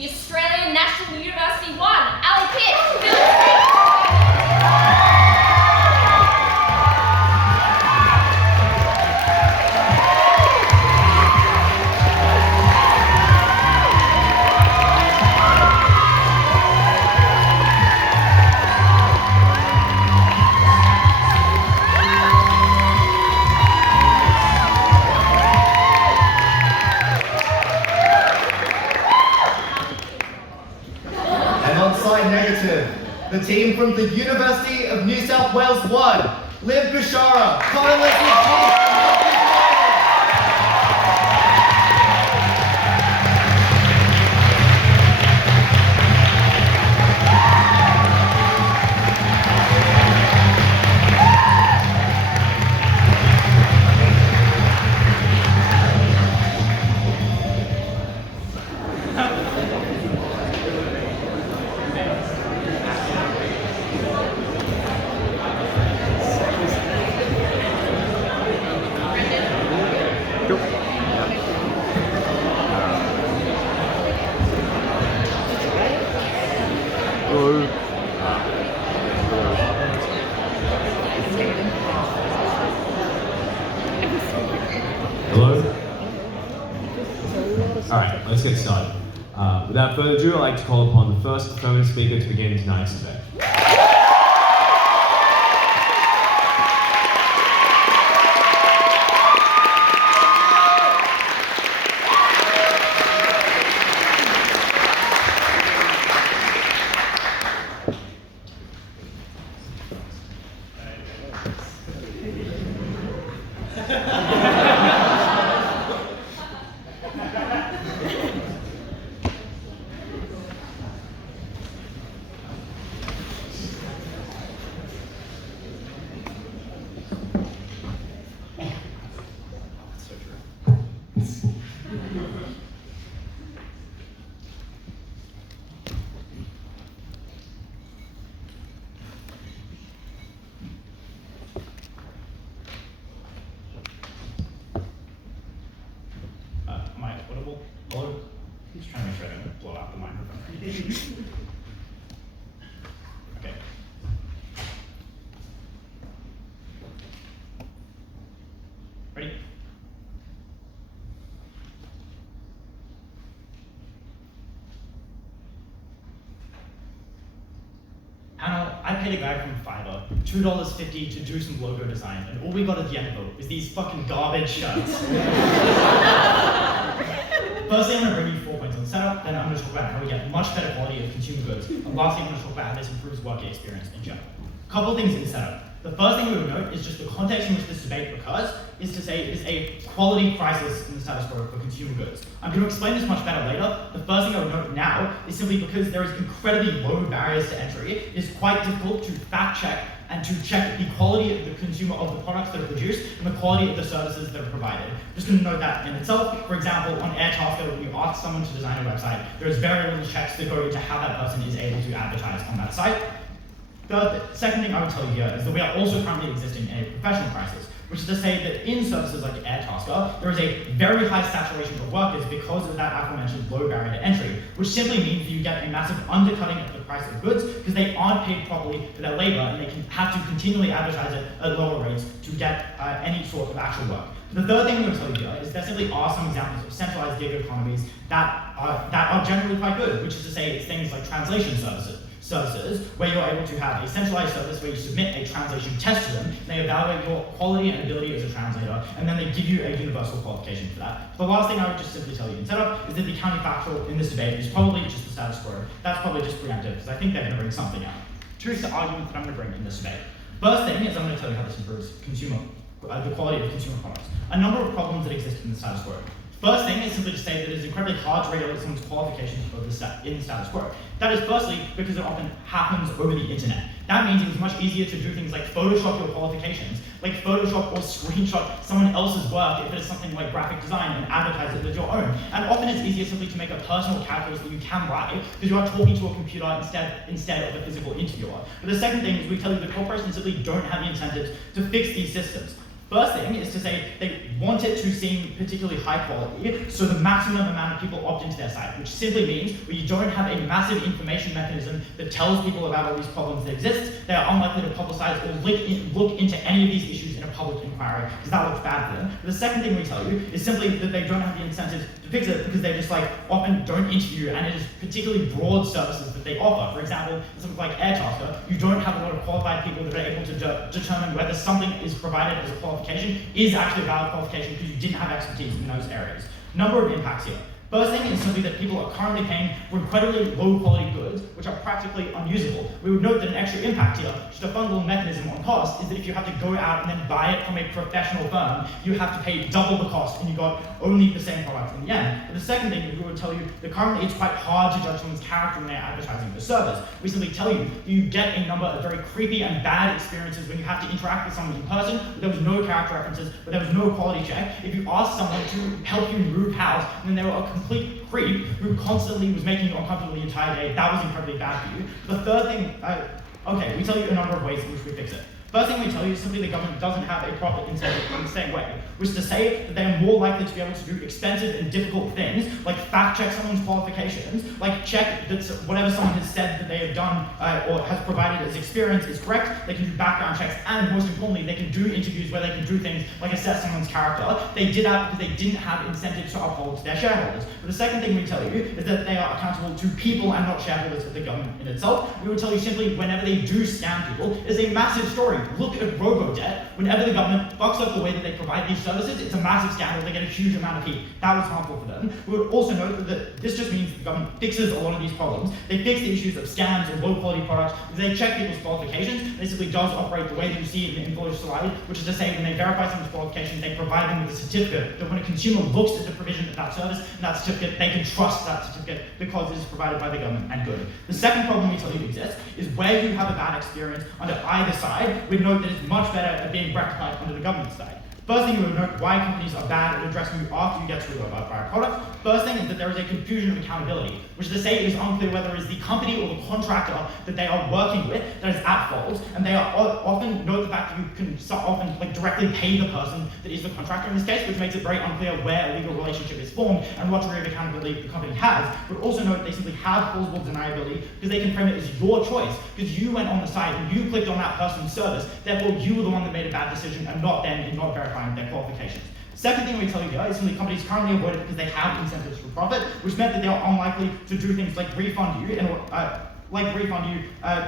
the Australian National University won. Ali Pitt, Felix. The team from the University of New South Wales won. Liv Bishara, Alright, let's get started. Without further ado, I'd like to call upon the first affirmative speaker to begin tonight's debate. Hello? He's trying to make sure I don't blow out the microphone. Okay. Ready? Panel, I paid a guy from Fiverr $2.50 to do some logo design, and all we got at the end of it was these fucking garbage shirts. Firstly, I'm going to bring you 4 points on setup, then I'm going to talk about how we get much better quality of consumer goods, and lastly, I'm going to talk about how this improves worker experience in general. A couple of things in setup. The first thing we would note is just the context in which this debate occurs is to say it is a quality crisis in the status quo for consumer goods. I'm going to explain this much better later. The first thing I would note now is simply because there is incredibly low barriers to entry, it is quite difficult to fact check and to check the quality of the consumer of the products that are produced and the quality of the services that are provided. I'm just going to note that in itself. For example, on Airtasker, when you ask someone to design a website, there's very little checks that go into how that person is able to advertise on that site. The second thing I would tell you here is that we are also currently existing in a professional crisis, which is to say that in services like Airtasker, there is a very high saturation of workers because of that aforementioned low barrier to entry, which simply means that you get a massive undercutting of the price of goods because they aren't paid properly for their labor and they can have to continually advertise it at lower rates to get any sort of actual work. The third thing I'm going to tell you here is there simply are some examples of centralized gig economies that are generally quite good, which is to say it's things like translation services where you're able to have a centralized service where you submit a translation test to them, and they evaluate your quality and ability as a translator, and then they give you a universal qualification for that. The last thing I would just simply tell you in setup is that the counterfactual in this debate is probably just the status quo. That's probably just preemptive, because I think they're going to bring something out. Two is the argument that I'm going to bring in this debate. First thing is I'm going to tell you how this improves the quality of consumer products. A number of problems that exist in the status quo. First thing is simply to say that it is incredibly hard to regulate someone's qualifications in the status quo. That is firstly because it often happens over the internet. That means it's much easier to do things like Photoshop your qualifications, like Photoshop or screenshot someone else's work if it is something like graphic design and advertise it as your own. And often it's easier simply to make a personal calculus that you can write because you are talking to a computer instead of a physical interviewer. But the second thing is we tell you that corporations simply don't have the incentives to fix these systems. First thing is to say they want it to seem particularly high quality, so the maximum amount of people opt into their site, which simply means when you don't have a massive information mechanism that tells people about all these problems that exist, they are unlikely to publicize or look into any of these issues in a public inquiry, because that looks bad for them. But the second thing we tell you is simply that they don't have the incentives to fix it because they just often don't interview, and it is particularly broad services that they offer. For example, something like Airtasker, you don't have a lot of qualified people that are able to determine whether something is provided as a qualification is actually a valid qualification because you didn't have expertise in those areas. Number of impacts here. First thing is simply that people are currently paying for incredibly low quality goods, which are practically unusable. We would note that an extra impact here, just a fundamental mechanism on cost, is that if you have to go out and then buy it from a professional firm, you have to pay double the cost and you got only the same product in the end. But the second thing we would tell you that currently it's quite hard to judge someone's character when they're advertising the service. We simply tell you that you get a number of very creepy and bad experiences when you have to interact with someone in person, but there was no character references, but there was no quality check. If you ask someone to help you move house, and then they were a complete creep who constantly was making you uncomfortable the entire day, that was incredibly bad for you. The third thing, we tell you a number of ways in which we fix it. First thing we tell you is simply the government doesn't have a profit incentive in the same way, which is to say that they are more likely to be able to do expensive and difficult things, like fact check someone's qualifications, like check that whatever someone has said that they have done or has provided as experience is correct. They can do background checks, and most importantly, they can do interviews where they can do things like assess someone's character. They did that because they didn't have incentives to uphold to their shareholders. But the second thing we tell you is that they are accountable to people and not shareholders of the government in itself. We would tell you simply whenever they do scam people, it's a massive story. Look at robo-debt. Whenever the government fucks up the way that they provide these services, it's a massive scandal. They get a huge amount of heat. That was harmful for them. We would also note that this just means the government fixes a lot of these problems. They fix the issues of scams and low-quality products. They check people's qualifications. They simply does operate the way that you see it in the employer slide, which is to say when they verify someone's qualifications, they provide them with a certificate that when a consumer looks at the provision of that service and that certificate, they can trust that certificate because it is provided by the government and good. The second problem we tell you exists is where you have a bad experience under either side, we note that it's much better at being rectified under the government side. First thing you would note why companies are bad at addressing you after you get screwed over by a product. First thing is that there is a confusion of accountability, which is to say it is unclear whether it is the company or the contractor that they are working with that is at fault, and they are often note the fact that you can often directly pay the person that is the contractor in this case, which makes it very unclear where a legal relationship is formed and what degree of accountability the company has. But also note they simply have plausible deniability because they can frame it as your choice, because you went on the site and you clicked on that person's service, therefore you were the one that made a bad decision and not them in not verifying their qualifications. Second thing we tell you here is simply companies currently avoid it because they have incentives for profit, which meant that they are unlikely to do things like refund you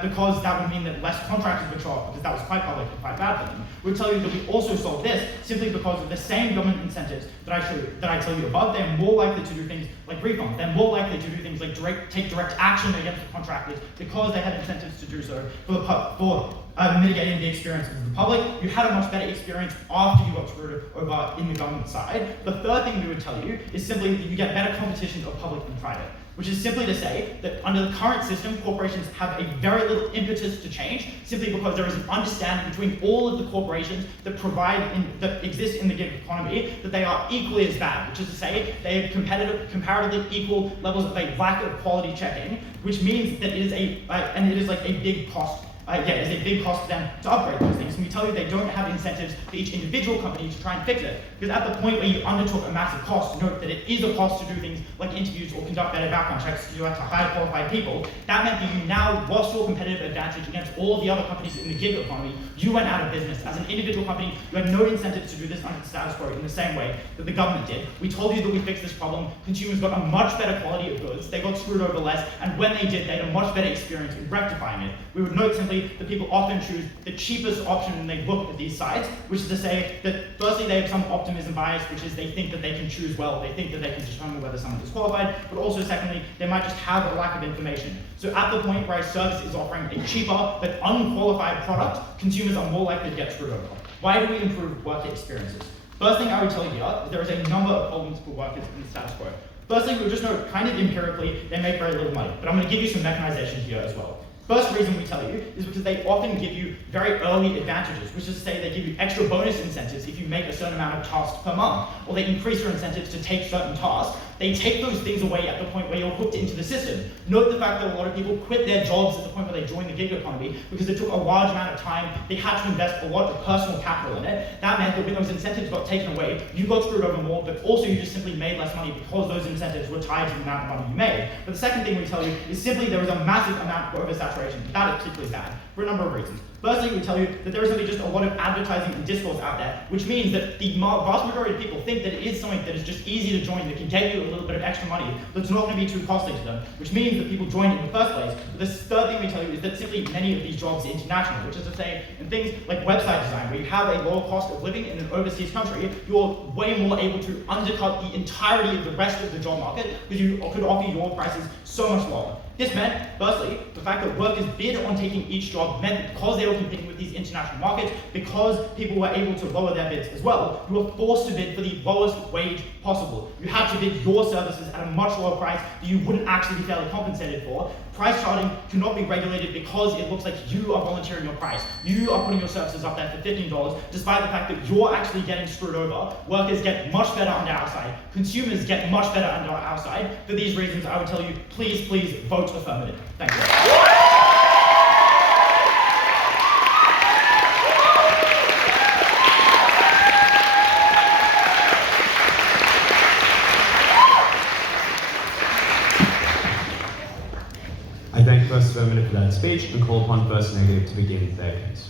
because that would mean that less contractors would show up because that was quite public and quite bad for them. We'll tell you that we also solve this simply because of the same government incentives that I tell you above. They're more likely to do things like refunds. They're more likely to do things like take direct action against the contractors because they had incentives to do so for mitigating the experience of the public. You had a much better experience after you got screwed over in the government side. The third thing we would tell you is simply that you get better competition of public and private, which is simply to say that under the current system, corporations have a very little impetus to change, simply because there is an understanding between all of the corporations that exist in the gig economy that they are equally as bad, which is to say they have comparatively equal levels of a lack of quality checking, which means that it is a big cost. It's a big cost to them to upgrade those things. And we tell you they don't have incentives for each individual company to try and fix it. Because at the point where you undertook a massive cost, note that it is a cost to do things like interviews or conduct better background checks because you have to hire qualified people. That meant that you now lost your competitive advantage against all the other companies in the gig economy. You went out of business. As an individual company, you had no incentive to do this under the status quo in the same way that the government did. We told you that we fixed this problem. Consumers got a much better quality of goods. They got screwed over less. And when they did, they had a much better experience in rectifying it. We would note simply that people often choose the cheapest option when they look at these sites, which is to say that firstly they have some optimism bias, which is they think that they can choose well, they think that they can determine whether someone is qualified, but also secondly, they might just have a lack of information. So at the point where a service is offering a cheaper but unqualified product, consumers are more likely to get screwed over. Why do we improve worker experiences? First thing I would tell you here is there is a number of problems for workers in the status quo. Firstly, we just know kind of empirically they make very little money, but I'm going to give you some mechanization here as well. First reason we tell you is because they often give you very early advantages, which is to say they give you extra bonus incentives if you make a certain amount of tasks per month, or they increase your incentives to take certain tasks, They take those things away at the point where you're hooked into the system. Note the fact that a lot of people quit their jobs at the point where they join the gig economy because it took a large amount of time, they had to invest a lot of personal capital in it. That meant that when those incentives got taken away, you got screwed over more, but also you just simply made less money because those incentives were tied to the amount of money you made. But the second thing we tell you is simply there is a massive amount of oversaturation. That is particularly bad for a number of reasons. Firstly, we tell you that there is really just a lot of advertising and discourse out there, which means that the vast majority of people think that it is something that is just easy to join, that can get you a little bit of extra money, that's not going to be too costly to them, which means that people join in the first place. But the third thing we tell you is that simply many of these jobs are international, which is to say, in things like website design, where you have a lower cost of living in an overseas country, you're way more able to undercut the entirety of the rest of the job market because you could offer your prices so much lower. This meant, firstly, the fact that workers bid on taking each job meant that because they were competing with these international markets, because people were able to lower their bids as well, you were forced to bid for the lowest wage possible. You had to bid your services at a much lower price that you wouldn't actually be fairly compensated for. Price charting cannot be regulated because it looks like you are volunteering your price. You are putting your services up there for $15, despite the fact that you're actually getting screwed over. Workers get much better under our side. Consumers get much better under our side. For these reasons, I would tell you, please, please vote affirmative. Thank you. I thank First Affirmative for that speech and call upon First Negative to begin their case.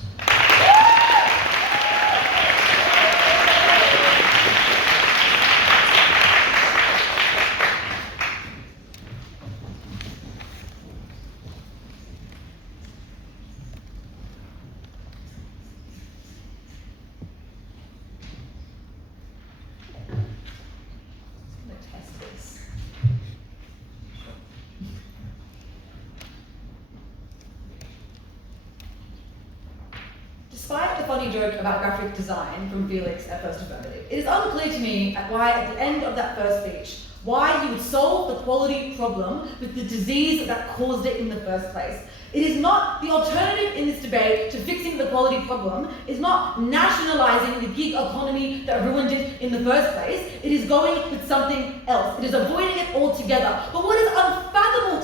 Despite the funny joke about graphic design from Felix at First Affirmative, it is unclear to me why at the end of that first speech, why you would solve the quality problem with the disease that caused it in the first place. It is not the alternative in this debate to fixing the quality problem is not nationalizing the gig economy that ruined it in the first place. It is going with something else. It is avoiding it altogether. But what is unfathomable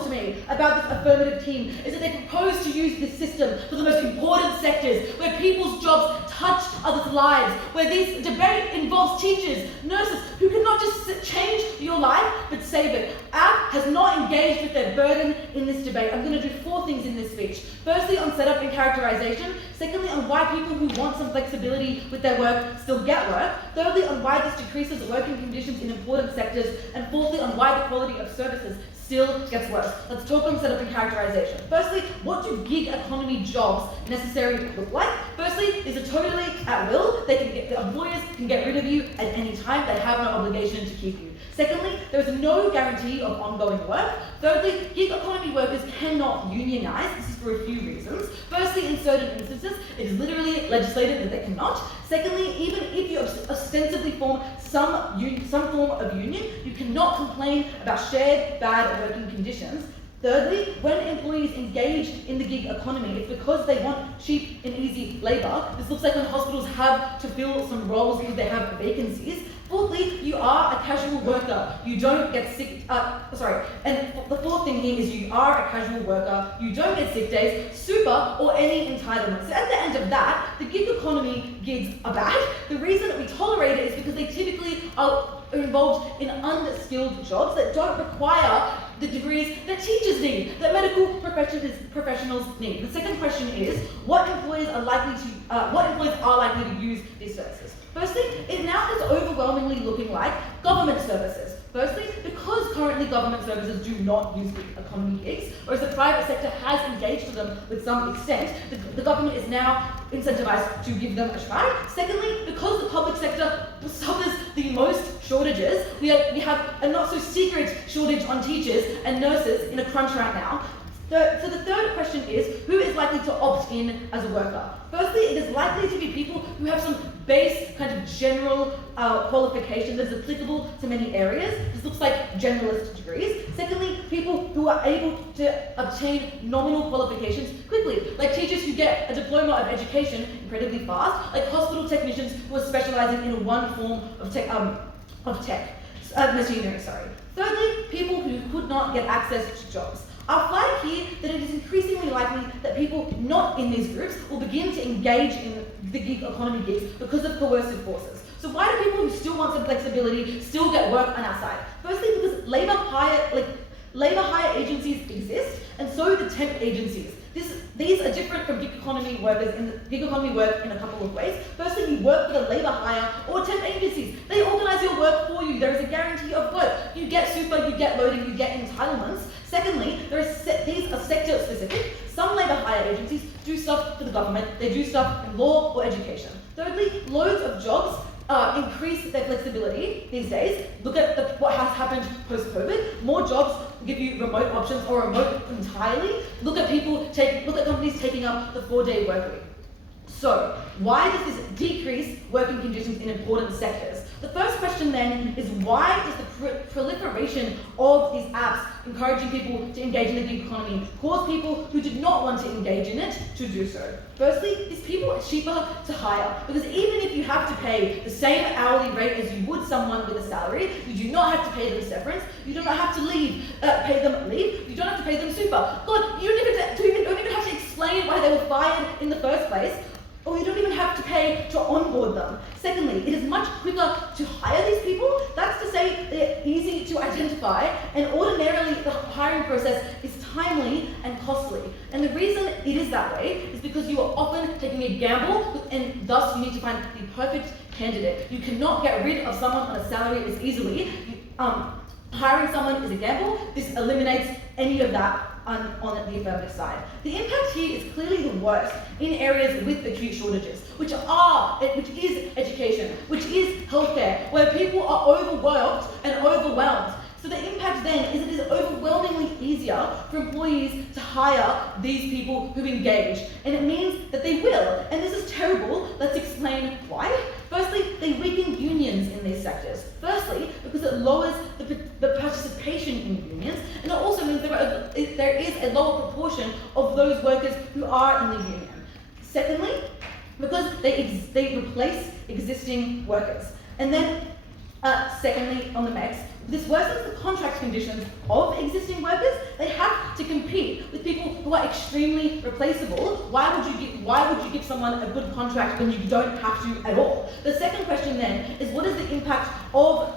to me about this affirmative team is that they propose to use this system for the most important sectors, where people's jobs touch others' lives, where this debate involves teachers, nurses, who can not just change your life, but save it. ACT has not engaged with their burden in this debate. I'm going to do 4 things in this speech. Firstly, on setup and characterization. Secondly, on why people who want some flexibility with their work still get work. Thirdly, on why this decreases working conditions in important sectors. And fourthly, on why the quality of services still gets worse. Let's talk on setup and characterization. Firstly, what do gig economy jobs necessarily look like? Firstly, is it totally at will. The employers can get rid of you at any time. They have no obligation to keep you. Secondly, there is no guarantee of ongoing work. Thirdly, gig economy workers cannot unionize. This is for a few reasons. Firstly, in certain instances, it is literally legislated that they cannot. Secondly, even if you ostensibly form some form of union, you cannot complain about shared bad working conditions. Thirdly, when employees engage in the gig economy, it's because they want cheap and easy labor. This looks like when hospitals have to fill some roles because they have vacancies. Fourthly, you are a casual worker. You don't get sick, and the fourth thing here is you are a casual worker. You don't get sick days, super, or any entitlements. So at the end of that, the gig economy gigs are bad. The reason that we tolerate it is because they typically are involved in unskilled jobs that don't require the degrees that teachers need, that medical professionals need. The second question is, what employers are likely to use these services? Firstly, it now is overwhelmingly looking like government services. Firstly, because currently government services do not use gig economy gigs, whereas the private sector has engaged with them with some extent, the government is now incentivized to give them a try. Secondly, because the public sector suffers the most shortages, we have a not so secret shortage on teachers and nurses in a crunch right now. So the third question is, who is likely to opt in as a worker? Firstly, it is likely to be people who have some base kind of general qualification that is applicable to many areas. This looks like generalist degrees. Secondly, people who are able to obtain nominal qualifications quickly, like teachers who get a diploma of education incredibly fast, like hospital technicians who are specializing in one form of tech. machinery, sorry. Thirdly, people who could not get access to jobs. Our flag here that it is increasingly likely that people not in these groups will begin to engage in the gig economy gigs because of coercive forces. So why do people who still want some flexibility still get work on our side? Firstly, because labour hire agencies exist, and so do temp agencies. These are different from gig economy workers gig economy work in a couple of ways. Firstly, you work with a labour hire or temp agencies. They organise your work for you. There is a guarantee of work. You get super, you get loading, you get entitlements. Secondly, these are sector specific. Some labour hire agencies do stuff for the government. They do stuff in law or education. Thirdly, loads of jobs increase their flexibility these days. Look at what has happened post-COVID. More jobs give you remote options or remote entirely. Look at companies taking up the 4-day work week. So, why does this decrease working conditions in important sectors? The first question then is, why does the proliferation of these apps encouraging people to engage in the gig economy cause people who did not want to engage in it to do so? Firstly, these people are cheaper to hire, because even if you have to pay the same hourly rate as you would someone with a salary, you do not have to pay them severance, you do not have to pay them leave, you don't have to pay them super. God, you don't even have to explain why they were fired in the first place, or you don't even have to pay to onboard them. Secondly, it is much quicker to hire these people. That's to say they're easy to identify, and ordinarily the hiring process is timely and costly. And the reason it is that way is because you are often taking a gamble, and thus you need to find the perfect candidate. You cannot get rid of someone on a salary as easily. Hiring someone is a gamble. This eliminates any of that on the affirmative side. The impact here is clearly the worst in areas with acute shortages, which is education, which is healthcare, where people are overworked and overwhelmed. So the impact then is it is overwhelmingly easier for employees to hire these people who engage, and it means that they will. And this is terrible. Let's explain why. Firstly, they weaken unions in these sectors. Firstly, because it lowers the participation in unions, and it also means there is a lower proportion of those workers who are in the union. Secondly, because they replace existing workers. And then, secondly, on the next, this worsens the contract conditions of existing workers. They have to compete with people who are extremely replaceable. Why would you give someone a good contract when you don't have to at all? The second question then is, what is the impact of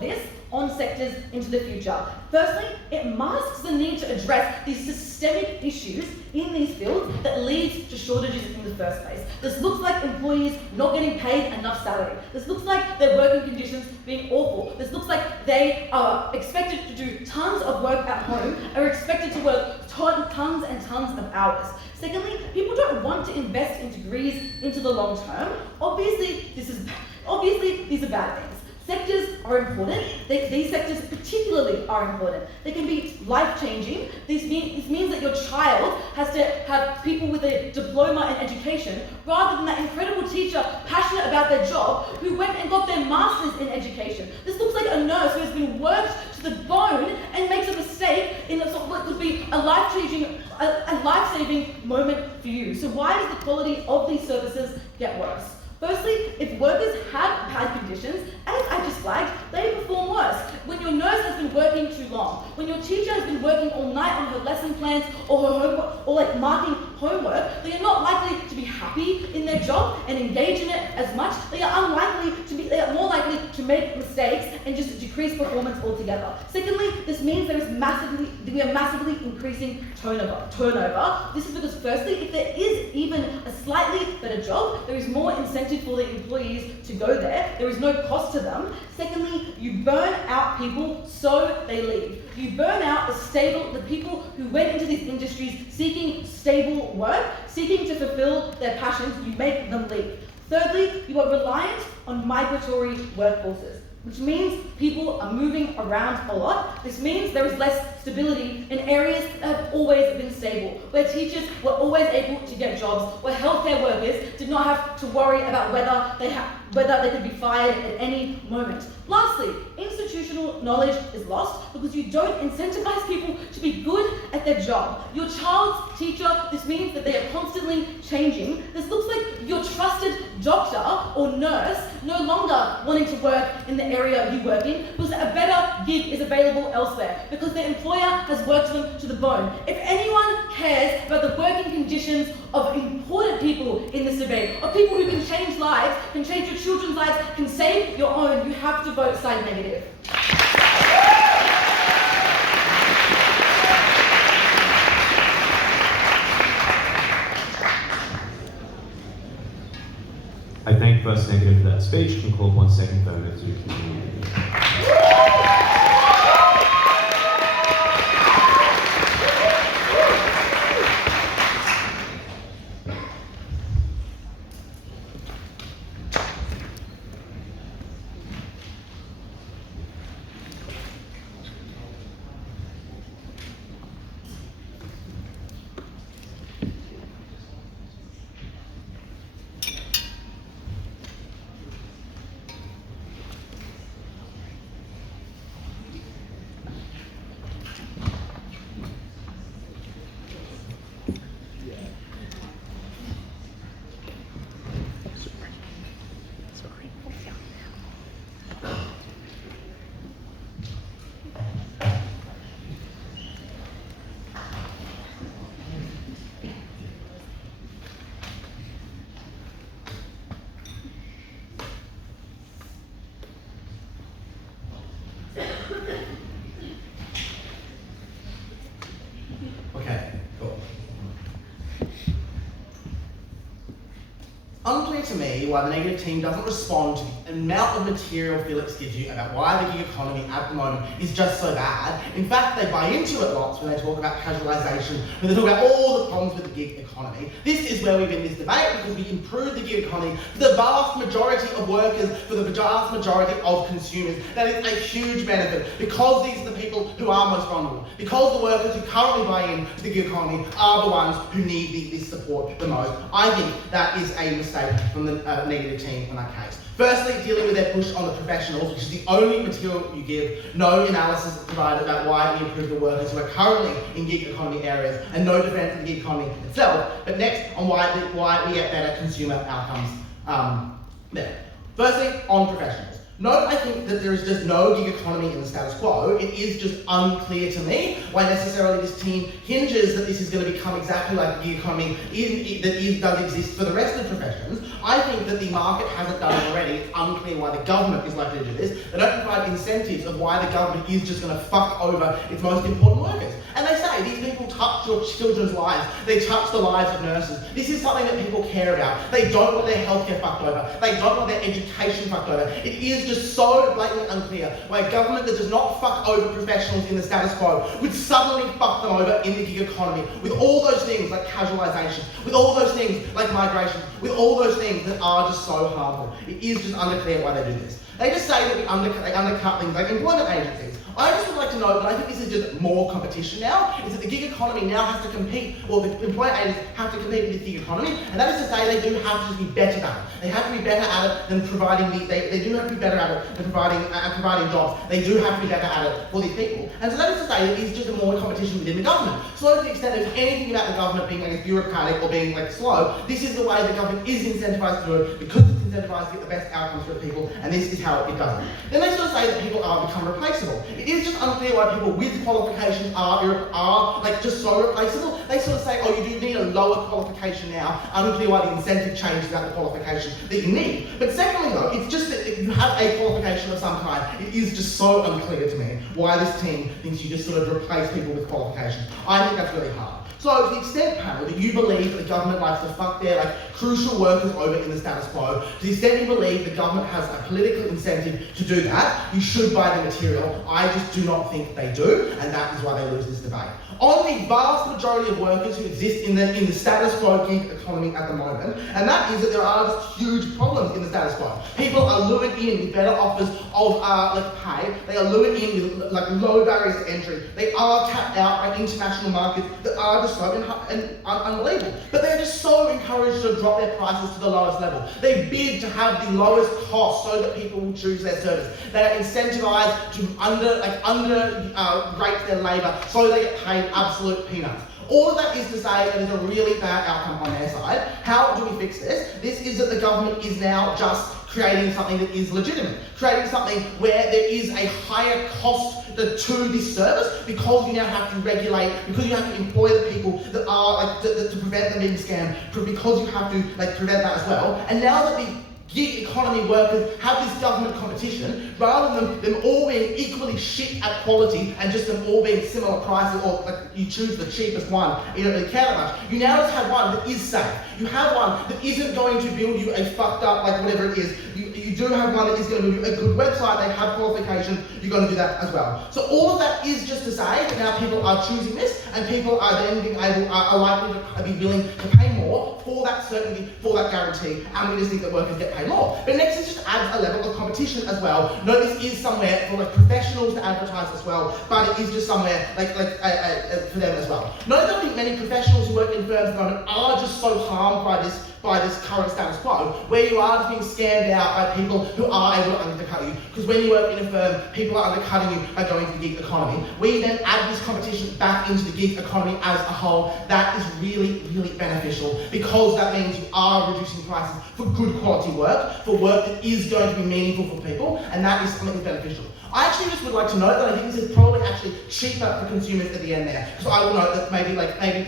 this on sectors into the future? Firstly, it masks the need to address these systemic issues in these fields that lead to shortages in the first place. This looks like employees not getting paid enough salary. This looks like their working conditions being awful. This looks like they are expected to do tons of work at home, are expected to work tons and tons of hours. Secondly, people don't want to invest in degrees into the long term. Obviously, these are bad things. Sectors are important. These sectors particularly are important. They can be life-changing. This means that your child has to have people with a diploma in education, rather than that incredible teacher passionate about their job who went and got their master's in education. This looks like a nurse who has been worked to the bone and makes a mistake in what could be a life-saving moment for you. So why does the quality of these services get worse? Firstly, if workers have bad conditions, as I just flagged, they perform worse. When your nurse has been working too long, when your teacher has been working all night on her lesson plans or her homework, or marking homework, they are not likely to be happy in their job and engage in it as much. They are more likely to make mistakes and just decrease performance altogether. Secondly, this means we are massively increasing turnover. This is because firstly, if there is even a slightly better job, there is more incentive for the employees to go there. There is no cost to them. Secondly, you burn out people, so they leave. You burn out the people who went into these industries seeking stable work, seeking to fulfill their passions. You make them leave. Thirdly, you are reliant on migratory workforces, which means people are moving around a lot. This means there is less stability in areas that have always been stable, where teachers were always able to get jobs, where healthcare workers did not have to worry about whether whether they could be fired at any moment. Lastly, institutional knowledge is lost because you don't incentivize people to be good at their job. Your child's teacher, this means that they are constantly changing. This looks like your trusted doctor or nurse no longer wanting to work in the area you work in because a better gig is available elsewhere, because their employer has worked them to the bone. If anyone cares about the working conditions of important people in this debate, of people who can change lives, can change your children's lives, can save your own, you have to vote side negative. I thank First Negative for that speech and call upon Second Affirmative to continue. Okay, cool. Unclear to me why the negative team doesn't respond to the amount of material Felix gives you about why the gig economy at the moment is just so bad. In fact, they buy into it lots when they talk about casualisation, when they talk about all the problems with the gig economy. This is where we win this debate, because we improve the gig economy for the vast majority of workers, for the vast majority of consumers. That is a huge benefit, because these are the people who are most vulnerable, because the workers who currently buy into the gig economy are the ones who need this support the most. I think that is a mistake from the negative team in that case. Firstly, dealing with their push on the professionals, which is the only material you give, no analysis provided about why we improve the workers who are currently in gig economy areas, and no defence of the gig economy itself, but next on why we get better consumer outcomes there. Firstly, on professionals. Note, I think that there is just no gig economy in the status quo. It is just unclear to me why necessarily this team hinges that this is going to become exactly like the gig economy does exist for the rest of professions. I think that the market hasn't done it already. It's unclear why the government is likely to do this. They don't provide incentives of why the government is just going to fuck over its most important workers. And they say these people touch your children's lives. They touch the lives of nurses. This is something that people care about. They don't want their healthcare fucked over. They don't want their education fucked over. It is just so blatantly unclear why a government that does not fuck over professionals in the status quo would suddenly fuck them over in the gig economy with all those things like casualisation, with all those things like migration, with all those things that are just so harmful. It is just unclear why they do this. They just say that they undercut things like employment agencies. I just would like to note that I think this is just more competition now, is that the gig economy now has to compete, or the employer agencies have to compete with the gig economy, and that is to say they do have to be better at it. They have to be better at it than providing they do have to be better at it than providing jobs. They do have to be better at it for these people. And so that is to say that it's just a more competition within the government. So to the extent there's anything about the government being like bureaucratic or being like slow, this is the way the government is incentivized to do it, because it's incentivized to get the best outcomes for people, and this is how it does it. Then they sort of say that people are become replaceable. It is just unclear why people with qualifications are like just so replaceable. They sort of say, oh, you do need a lower qualification now. Unclear why the incentive changes about the qualification that you need. But secondly though, it's just that if you have a qualification of some kind, it is just so unclear to me why this team thinks you just sort of replace people with qualifications. I think that's really hard. So to the extent, panel, that you believe that the government likes to fuck their crucial workers over in the status quo, to the extent you believe the government has a political incentive to do that, you should buy the material. I just do not think they do, and that is why they lose this debate. On the vast majority of workers who exist in the status quo gig economy at the moment, and that is that there are just huge problems in the status quo. People are lured in with better offers of pay. They are lured in with low barriers to entry. They are tapped out by international markets that are just so unbelievable. But they're just so encouraged to drop their prices to the lowest level. They bid geared to have the lowest cost so that people will choose their service. They are incentivized to rate their labour so they get paid absolute peanuts. All of that is to say that there's a really bad outcome on their side. How do we fix this? This is that the government is now just creating something that is legitimate, creating something where there is a higher cost to this service because you now have to regulate, because you have to employ the people that are to prevent them being scammed, because you have to prevent that as well. And now that the gig economy workers have this government competition, rather than them all being equally shit at quality and just them all being similar prices, or you choose the cheapest one, you don't really care that much. You now just have one that is safe. You have one that isn't going to build you a fucked up, whatever it is. You do have one that is going to build you a good website, they have qualifications, you're going to do that as well. So all of that is just to say that now people are choosing this, and people are then are likely to be willing to pay more for that certainty, for that guarantee, and we just think that workers get paid more. But next, it just adds a level of competition as well. No, this is somewhere for professionals to advertise as well, but it is just somewhere for them as well. Note that I think many professionals who work in firms at the moment are just so harmed by this current status quo, where you are just being scammed out by people who are able to undercut you. Because when you work in a firm, people are undercutting you by going to the gig economy. We then add this competition back into the gig economy as a whole. That is really, really beneficial, because that means you are reducing prices for good quality work, for work that is going to be meaningful for people, and that is something beneficial. I actually just would like to note that I think this is probably actually cheaper for consumers at the end there. Because I will note that maybe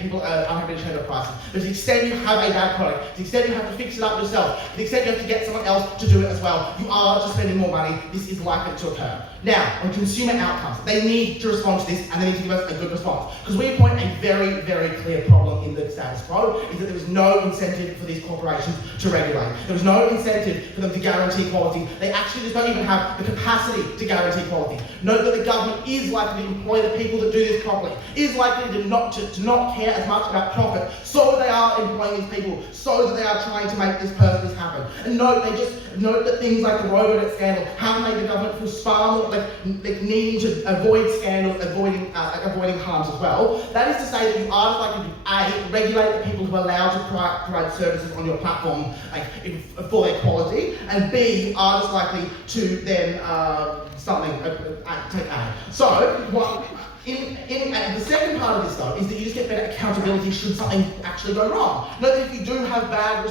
people are unhappy to change their prices. But to the extent you have a bad product, to the extent you have to fix it up yourself, to the extent you have to get someone else to do it as well, you are just spending more money. This is likely to occur. Now, on consumer outcomes, they need to respond to this, and they need to give us a good response. Because we point a very, very clear problem in the status quo, is that there is no incentive for these corporations to regulate. There is no incentive for them to guarantee quality. They actually just don't even have the capacity to guarantee quality. Note that the government is likely to employ the people that do this properly, is likely to not care as much about profit, so they are employing these people, so that they are trying to make this happen. And note that things like the Robodebt scandal have made the government feel far more needing to avoid scandals, avoiding harms as well. That is to say that you are likely to A, regulate the people who are allowed to provide services on your platform for their quality, and B, you are just likely to then take A. So the second part of this though is that you just get better accountability should something actually go wrong. Note that if you do have bad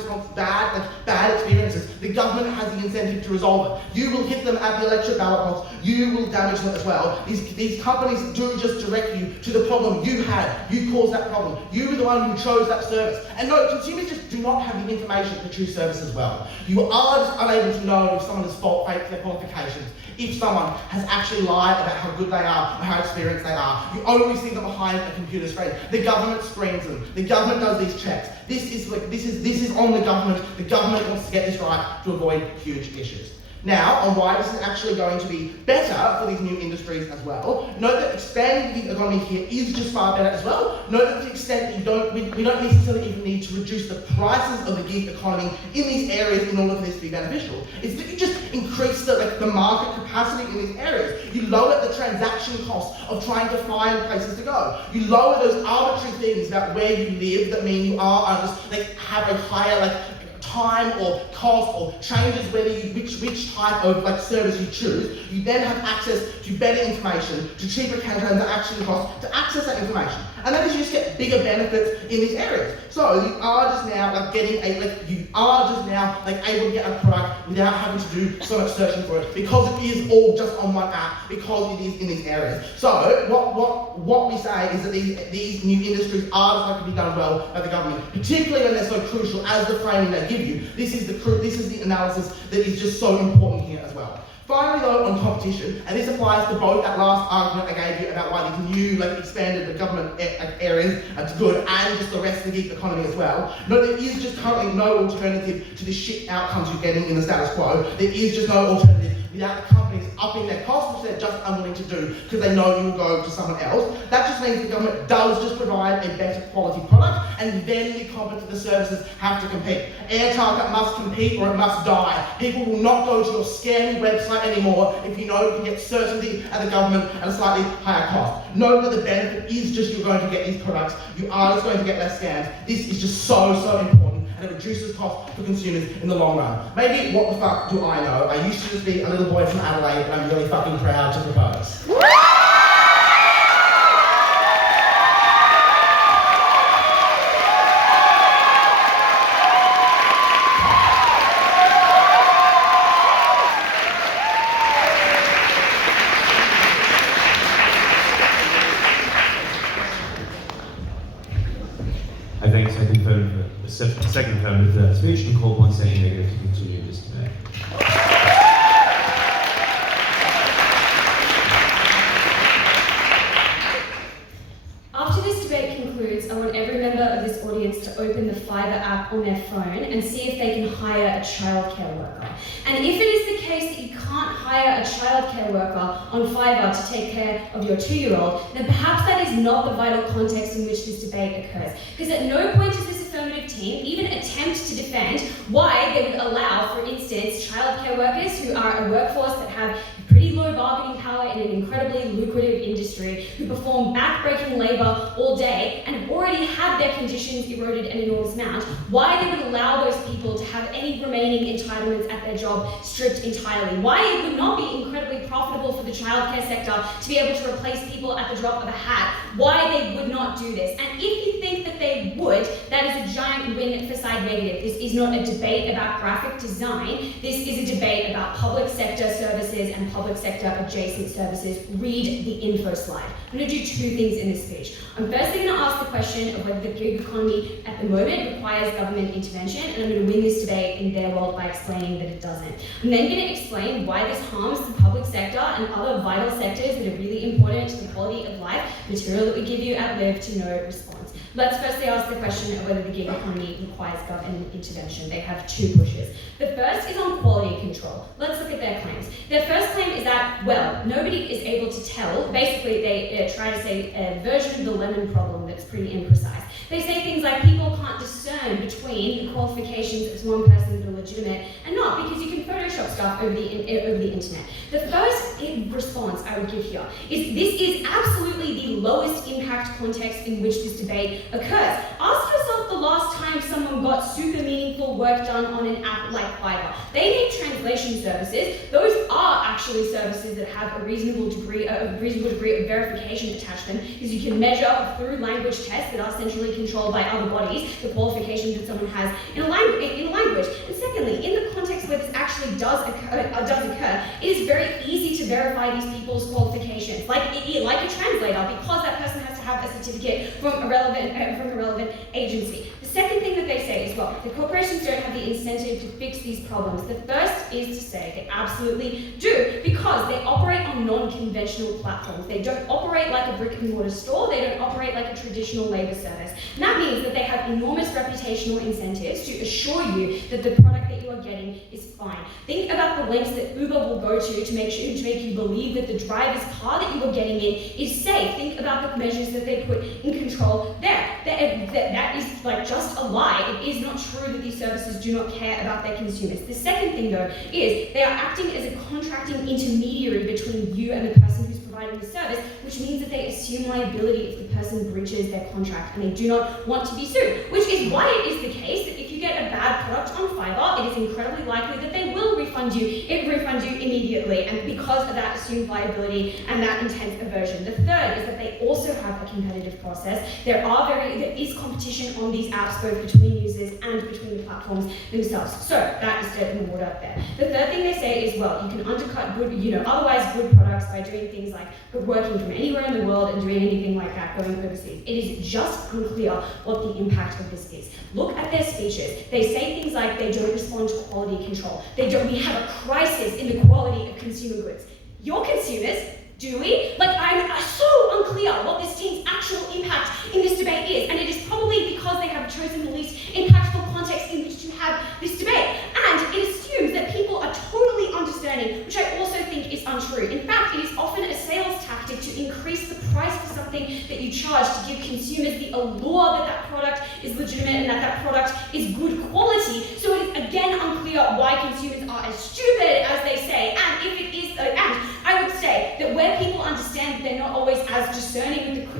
experiences, the government has the incentive to resolve it. You will hit them at the electorate ballot box, you will damage them as well. These companies do just direct you to the problem you had. You caused that problem. You were the one who chose that service. And no, consumers just do not have the information to choose service as well. You are just unable to know if someone has faked their qualifications, if someone has actually lied about how good they are or how experienced they are. You only see them behind a computer screen. The government screens them. The government does these checks. This is on the government. The government wants to get this right to avoid huge issues. Now, on why this is actually going to be better for these new industries as well, note that expanding the gig economy here is just far better as well. Note that to the extent that we don't necessarily even need to reduce the prices of the gig economy in these areas in order for this to be beneficial. It's that you just increase the market capacity in these areas. You lower the transaction cost of trying to find places to go. You lower those arbitrary things about where you live that mean you are just have a higher time or cost or changes which type of service you choose. You then have access to better information, to cheaper transaction costs, to access that information. And that is you just get bigger benefits in these areas. So you are just now able to get a product without having to do so much searching for it, because it is all just on one app, because it is in these areas. So what we say is that these new industries are just likely to be done well by the government, particularly when they're so crucial as the framing they give you. This is the analysis that is just so important here as well. Finally though, on competition, and this applies to both that last argument I gave you about why these new expanded the government areas are good, and just the rest of the gig economy as well. No, there is just currently no alternative to the shit outcomes you're getting in the status quo. There is just no alternative without the companies upping their costs, which they're just unwilling to do because they know you will go to someone else. That just means the government does just provide a better quality product, and then the competitive services have to compete. Airtasker must compete or it must die. People will not go to your scammy website anymore if you know you can get certainty at the government at a slightly higher cost. Know that the benefit is just you're going to get these products. You are just going to get less scams. This is just so important. and it reduces costs for consumers in the long run. Maybe what the fuck do I know? I used to just be a little boy from Adelaide and I'm really fucking proud to propose. I thank second firm with the speech and call upon second negative to continue this debate. After this debate concludes, I want every member of this audience to open the Fiver app on their phone and see if they can hire a childcare worker. And if it is the case that you can't hire a childcare worker on Fiver to take care of your 2-year-old, then perhaps that is not the vital context in which this debate occurs. Because at no point does this affirmative team even attempt to defend why they would allow, for instance, childcare workers who are a workforce that have pretty low bargaining power in an incredibly lucrative industry, who perform back-breaking labour all day and have already had their conditions eroded an enormous amount, why they would allow those people to have any remaining entitlements at their job stripped entirely, why it would not be incredibly profitable for the childcare sector to be able to replace people at the drop of a hat, why they would not do this. And if you think that they would, that is a giant win for side negative. This is not a debate about graphic design, this is a debate about public sector services and public sector adjacent services. Read the info slide. I'm going to do 2 things in this speech. I'm firstly going to ask the question of whether the gig economy at the moment requires government intervention, and I'm going to win this debate in their world by explaining that it doesn't. I'm then going to explain why this harms the public sector and other vital sectors that are really important to the quality of life, material that we give you at Live to No response. Let's firstly ask the question of whether the gig economy requires government intervention. They have 2 pushes. The first is on quality control. Let's look at their claims. Their first claim is that, well, nobody is able to tell. Basically, they try to say a version of the lemon problem that's pretty imprecise. They say things like people can't discern between the qualifications of one person that are legitimate and not, because you can Photoshop stuff over the internet. The first response I would give here is this is absolutely the lowest impact context in which this debate occurs. Ask yourself the last time someone got super meaningful work done on an app like Fiverr. They need translation services. Those are actually services that have a reasonable degree of verification attached to them, because you can measure through language tests that are centrally controlled by other bodies the qualifications that someone has in a language. And secondly, in the context where this actually does occur, it is very easy to verify these people's qualifications, like a translator, because that person has to have a certificate from a relevant agency. The second thing that they say is, well, the corporations don't have the incentive to fix these problems. The first is to say they absolutely do, because they operate on non-conventional platforms. They don't operate like a brick and mortar store. They don't operate like a traditional labor service. And that means that they have enormous reputational incentives to assure you that the product that you are getting is fine. Think about the lengths that Uber will go to make you believe that the driver's car that you are getting in is safe. Think about the measures that they put in control there. That is like just a lie. It is not true that these services do not care about their consumers. The second thing, though, is they are acting as a contracting intermediary between you and the person who's providing the service, which means that they assume liability if the person breaches their contract, and they do not want to be sued, which is why it is the case that if you get a bad product on Fiverr, it is incredibly likely that they will refund you immediately, and because of that assumed liability and that intense aversion. The third is that they also have a competitive process. There is competition on these apps, both between users and between the platforms themselves. So that is dead in the water there. The third thing they say is, well, you can undercut good, otherwise good products by doing things like working from anywhere in the world and doing anything like that going overseas. It is just unclear what the impact of this is. Look at their speeches. They say things like they don't respond to quality control. We have a crisis in the quality of consumer goods. Your consumers, do we? I'm so unclear what this team's actual impact in this debate is, and it is probably because they have chosen the least impactful context in which to have this debate. And it assumes that people are totally understanding, which I also think is untrue. In fact, it is often a sales tactic to increase the price for something that you charge to give consumers the allure that that product is legitimate and that that product is good quality. So it is again unclear why consumers are as stupid as they say. And if it is, and I would say that where people understand that they're not always as discerning with the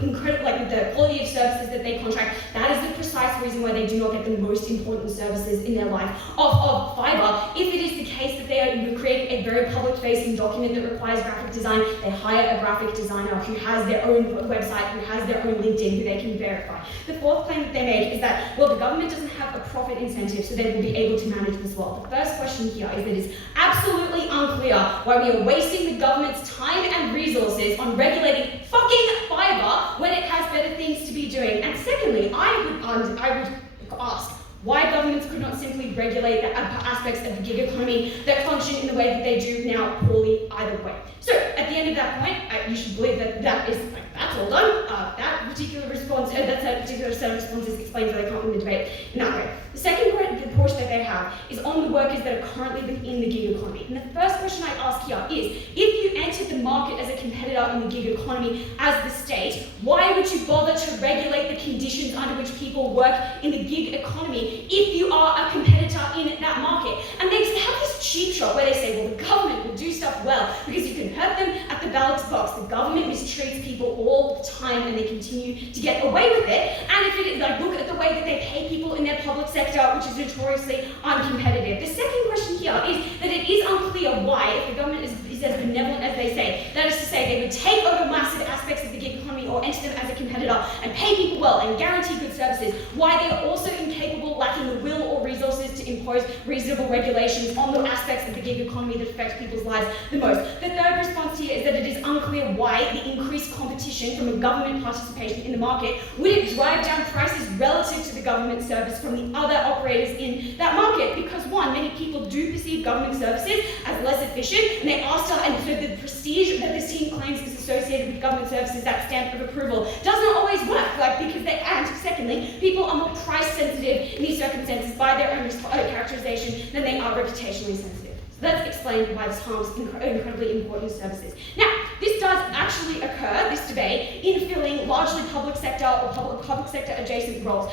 with the quality of services that they contract, that is the precise reason why they do not get the most important services in their life of Fiverr. If it is the case that they are creating a very public-facing document that requires graphic design, they hire a graphic designer who has their own website, who has their own LinkedIn, who they can verify. The fourth claim that they make is that, well, the government doesn't have a profit incentive, so they will be able to manage this well. The first question here is that it's absolutely unclear why we are wasting the government's time and resources on regulating fucking Fiverr when it has better things to be doing. And secondly, I would ask why governments could not simply regulate the aspects of the gig economy that function in the way that they do now poorly either way. So at the end of that point, you should believe that that's all done. That particular response, that particular set of responses explains why they can't win the debate in that way. The second portion that they have is on the workers that are currently within the gig economy. And the first question I ask here is, if you entered the market as a competitor in the gig economy as the state, why would you bother to regulate the conditions under which people work in the gig economy if you are a competitor in that market? And they have this cheap shot where they say, well, the government will do stuff well because you can hurt them at the ballot box. The government mistreats people all the time and they continue to get away with it. And if it look at the way that they pay people in their public sector, which is notoriously uncompetitive. The second question here is that it is unclear why, if the government is as benevolent as they say, that is to say they would take over massive aspects of the gig economy or enter them as a competitor and pay people well and guarantee good services, why they are also incapable, lacking the will or resources to impose reasonable regulations on the aspects of the gig economy that affect people's lives the most. The third response here is that it is unclear why the increased competition from a government participation in the market wouldn't drive down prices relative to the government service from the other operators in that market, because one, many people do perceive government services as less efficient, and they ask and so the prestige that this team claims is associated with government services, that stamp of approval, does not always work, and secondly, people are more price sensitive in these circumstances by their own characterization than they are reputationally sensitive. So that's explained why this harms incredibly important services. Now, this does actually occur, this debate, in filling largely public sector or public sector adjacent roles.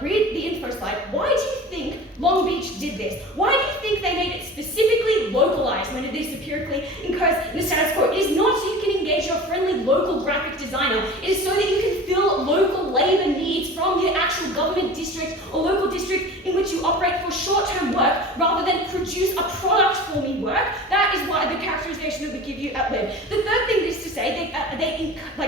Read the info slide. Why do you think Long Beach did this? Why do you think they made it specifically localized when it is empirically incurs in the status quo? It is not so you can engage your friendly local graphic designer. It is so that you can fill local labor needs from the actual government district or local district in which you operate for short-term work rather than produce a product for me work. That is why the characterization that we give you at Lib. The third thing is to say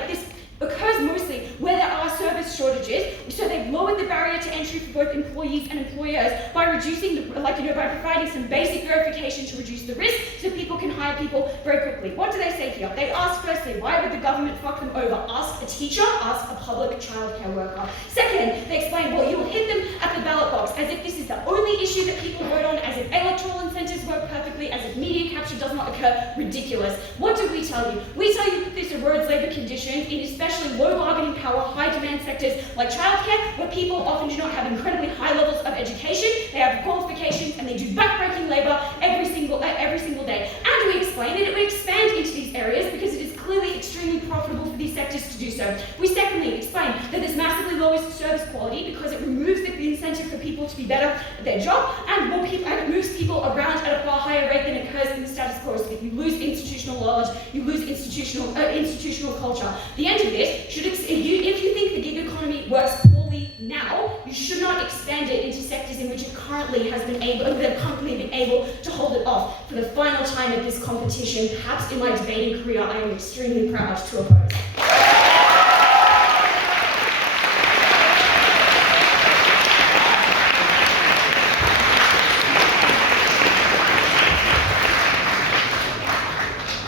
this occurs mostly where there are service shortages, so they've lowered the barrier to entry for both employees and employers by reducing by providing some basic verification to reduce the risk so people can hire people very quickly. What do they say here? They ask firstly, why would the government fuck them over? Ask a teacher, ask a public childcare worker. Second, they explain, well, you will hit them at the ballot box, as if this is the only issue that people vote on, as if electoral incentives work perfectly, as if media capture does not occur. Ridiculous. What do we tell you? We tell you that this erodes labor conditions in especially low bargaining power, high demand sectors like childcare, where people often do not have incredibly high levels of education, they have qualifications, and they do backbreaking labor every single day. And we explain that it would expand into these areas because it is clearly extremely profitable for these sectors to do so. We secondly explain that this massively lowers service quality because it removes the incentive for people to be better at their job, and it moves people around at a far higher rate than occurs in the status quo. So if you lose institutional knowledge, you lose institutional culture. The end of this, if you think the gig economy works poorly now, you should not expand it into sectors in which it currently has been able to hold it off. For the final time at this competition, perhaps in my debating career, I am extremely proud to oppose.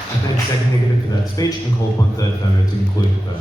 I thank second negative for that speech and call upon third affirmative to conclude the vote.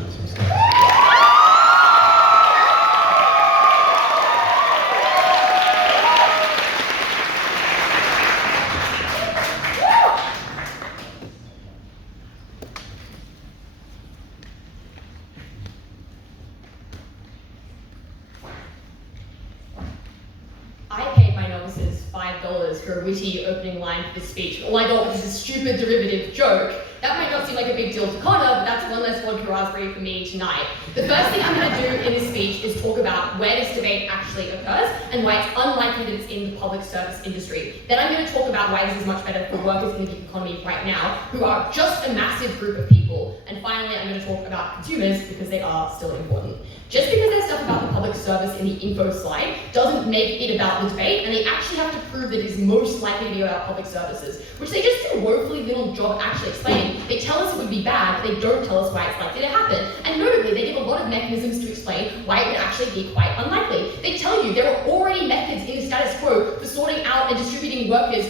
$5 for a witty opening line for the speech. All I got was a stupid derivative joke That might not seem like a big deal to Connor, but that's one less vodka raspberry for me tonight. The first thing I'm going to do in this speech is talk about where this debate actually occurs and why it's unlikely that it's in the public service industry. Then I'm going to talk about why this is much better for workers in the gig economy right now, who are just a massive group of people. And finally, I'm going to talk about consumers because they are still important. Just because there's stuff about the public service in the info slide doesn't make it about the debate, and they actually have to prove that it is most likely to be about public services, which they just do a woefully little job actually explaining. They tell us it would be bad, but they don't tell us why it's likely to happen. And notably, they give a lot of mechanisms to explain why it would actually be quite unlikely. They tell you there are already methods in the status quo for sorting out and distributing workers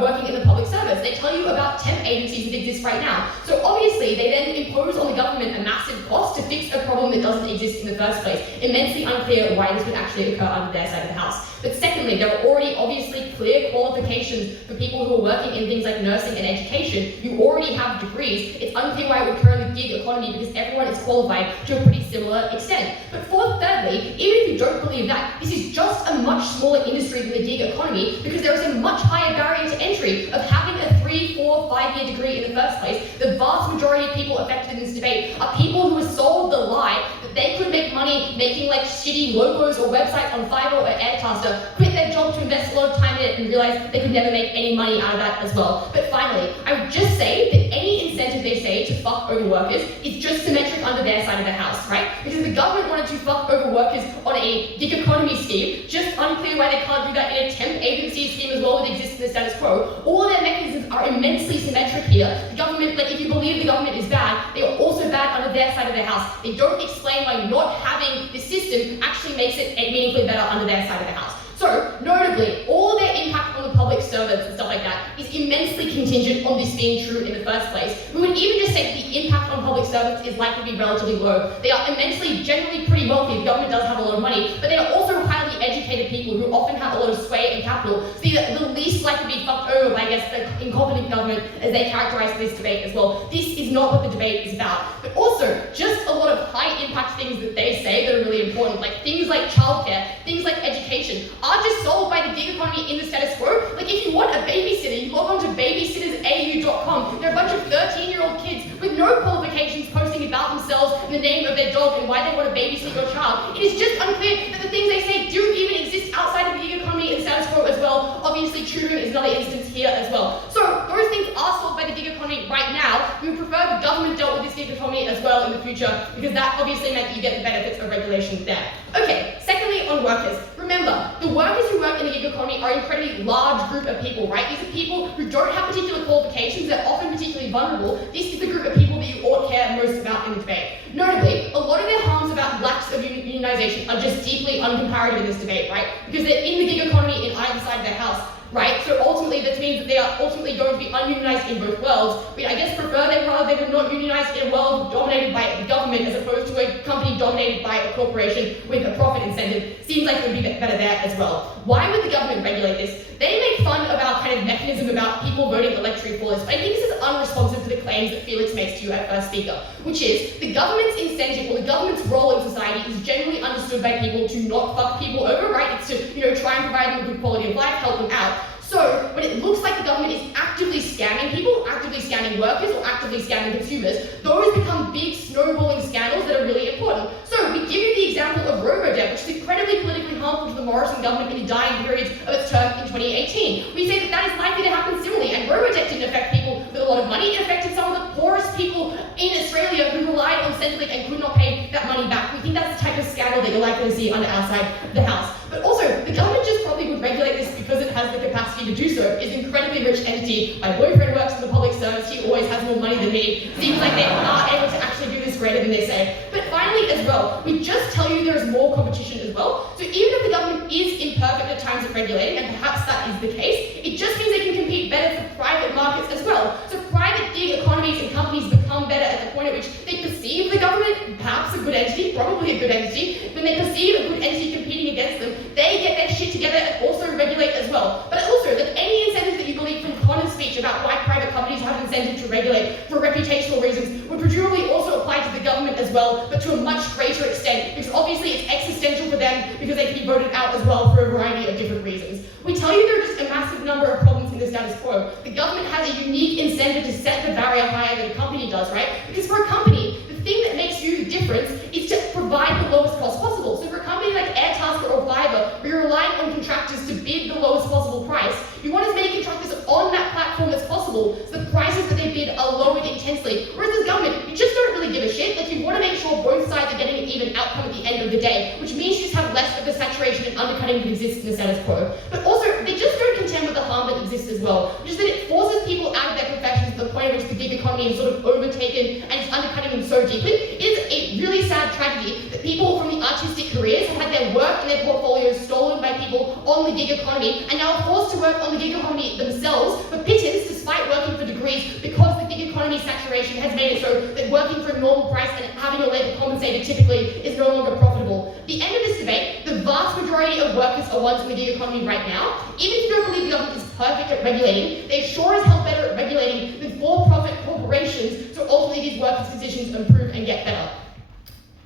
working in the public service. They tell you about temp agencies that exist right now. So obviously, they then impose on the government a massive cost to fix a problem that doesn't exist in the first place. Immensely unclear why this would actually occur under their side of the house. But secondly, there are already obviously clear qualifications for people who are working in things like nursing and education. You already have degrees. It's unclear why it would occur in the gig economy because everyone is qualified to a pretty similar extent. But thirdly, even if you don't believe that, this is just a much smaller industry than the gig economy because there is a much higher barrier to entry of having a 3, 4, 5-year degree in the first place. The vast majority of people affected in this debate are people who were sold the lie that they could make money making like shitty logos or websites on Fiver or Airtasker, quit their job to invest a lot of time in it and realize they could never make any money out of that as well. But finally, I would just say that any incentive they say to fuck over workers is just symmetric under their side of the house, right? Because the government wanted to fuck over workers on a gig economy scheme, just unclear why they can't do that in a temp agency scheme as well that exists in the status quo. All of their mechanisms are immensely symmetric here. The government, like if you believe the government is bad, they are also bad under their side of the house. They don't explain why not having this system actually makes it meaningfully better under their side of the house. So, notably, all their impact on the public servants and stuff like that is immensely contingent on this being true in the first place. We would even just say that the impact on public servants is likely to be relatively low. They are immensely, generally pretty wealthy. The government does have a lot of money, but they are also highly educated people who often have a lot of sway and capital. So these are the least likely to be fucked over by, I guess, the incompetent government as they characterize this debate as well. This is not what the debate is about. But also, just a lot of high impact things that they say that are really important, like things like childcare, things like education, are just solved by the gig economy in the status quo. Like if you want a babysitter, you log on to babysittersau.com. There are a bunch of 13-year-old kids with no qualifications posting about themselves and the name of their dog and why they want to babysit your child. It is just unclear that the things they say do even exist outside of the gig economy and status quo as well. Obviously, tutoring is another instance here as well. So those things are solved by the gig economy right now. We would prefer the government dealt with this gig economy as well in the future because that obviously meant that you get the benefits of regulation there. Okay, secondly on workers. Remember, the workers who work in the gig economy are an incredibly large group of people, right? These are people who don't have particular qualifications, they're often particularly vulnerable. This is the group of people that you ought to care most about in the debate. Notably, a lot of their harms about lacks of unionization are just deeply uncomparative in this debate, right? Because they're in the gig economy in either side of their house, right? So ultimately, that means that they are ultimately going to be ununionized in both worlds. I guess prefer they were not unionized in a world dominated by the government as opposed to a company dominated by a corporation with a profit incentive. Seems like it would be better there as well. Why would the government regulate this? They make fun about kind of mechanism about people voting electoral laws, but I think this is unresponsive to the claims that Felix makes to you at first speaker, which is the government's incentive or the government's role in society is generally understood by people to not fuck people over, right? It's to, try and provide them a good quality of life, help them out. So when it looks like the government is actively scamming people, actively scamming workers, or actively scamming consumers, those become big snowballing scandals that are really important. So we give you the example of robo-debt, which is incredibly politically harmful to the Morrison government in the dying periods of its term in 2018. We say that that is likely to happen similarly, and robo-debt didn't affect people with a lot of money, it affected some of the poorest people in Australia who relied on Centrelink and could not pay that money back. We think that's the type of scandal that you're likely to see under our side of the house. But also, the government just probably would regulate this because it has the capacity to do so. It's an incredibly rich entity. My boyfriend works in the public service. He always has more money than me. Seems like they are able to actually do this greater than they say. But finally, as well, we just tell you there is more competition as well. So even if the government is imperfect at times at regulating, and perhaps that is the case, it just means they can compete better for private markets as well. So private gig economies and companies become better at the point at which they perceive the government, perhaps a good entity, probably a good entity. When they perceive a good entity competing against them, they get their shit together and also regulate as well. But also that any incentive that you believe from Connor's speech about why private companies have incentive to regulate for reputational reasons would presumably also apply to the government as well, but to a much greater extent, because obviously it's existential for them because they can be voted out as well for a variety of different reasons. We tell you there are just a massive number of problems in the status quo, the government has a unique incentive to set the barrier higher than a company does, right? Because for a company, the thing that makes you the difference is to provide the lowest cost possible. So for a company like Airtasker or Fiver, where you're relying on contractors to bid the lowest possible price, you want as many contractors on that platform as possible, so the prices that they bid are lowered intensely. Whereas as government, you just don't really give a shit. Like, you want to make sure both sides are getting an even outcome at the end of the day, which means you just have less of the saturation and undercutting that exists in the status quo. But also, they just don't contend with the harm that exists as well, which is that it forces people out of their professions to the point at which the gig economy is sort of overtaken and it's undercutting them so deeply. It is a really sad tragedy that people from the artistic careers have had their work and their portfolios stolen by people on the gig economy and now are forced to work on the gig economy themselves for pittance despite working for degrees, because the gig economy saturation has made it so that working for a normal price and having your labour compensated typically is no longer profitable. The end of this debate, the vast majority of workers are ones in the gig economy right now. Even if you don't believe the government is perfect at regulating, they sure as hell better at regulating than for-profit corporations, so ultimately these workers' conditions improve and get better.